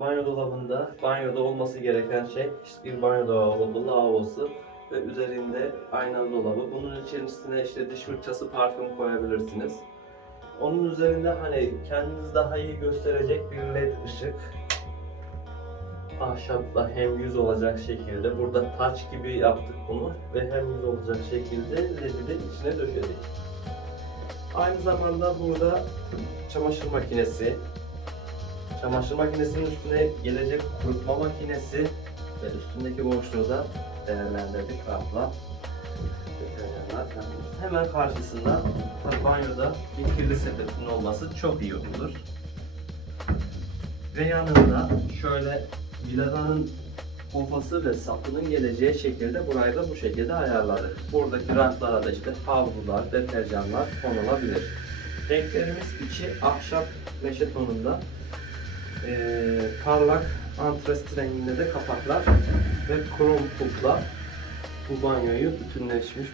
banyo dolabında banyoda olması gereken şey işte bir banyo dolabı, lavabosu ve üzerinde aynalı dolabı. Bunun içerisine işte diş fırçası, parfüm koyabilirsiniz. Onun üzerinde hani kendinizi daha iyi gösterecek bir led ışık. Ahşapla hem yüz olacak şekilde. Burada taç gibi yaptık bunu ve hem yüz olacak şekilde ledi de içine döşedik. Aynı zamanda burada çamaşır makinesi, çamaşır makinesinin üstüne gelecek kurutma makinesi ve üstündeki boşluğu da değerlendirdik kendimiz. Hemen karşısında banyoda bir kirli sepetinin olması çok iyi olur. Ve yanında şöyle viladanın kofası ve sapının geleceği şekilde burayı da bu şekilde ayarladık. Buradaki raflara da işte havlular, deterjanlar konulabilir. Renklerimiz içi ahşap meşe tonunda. Ee, parlak antrasit renginde de kapaklar ve krom pultla bu banyoyu bütünleşmiş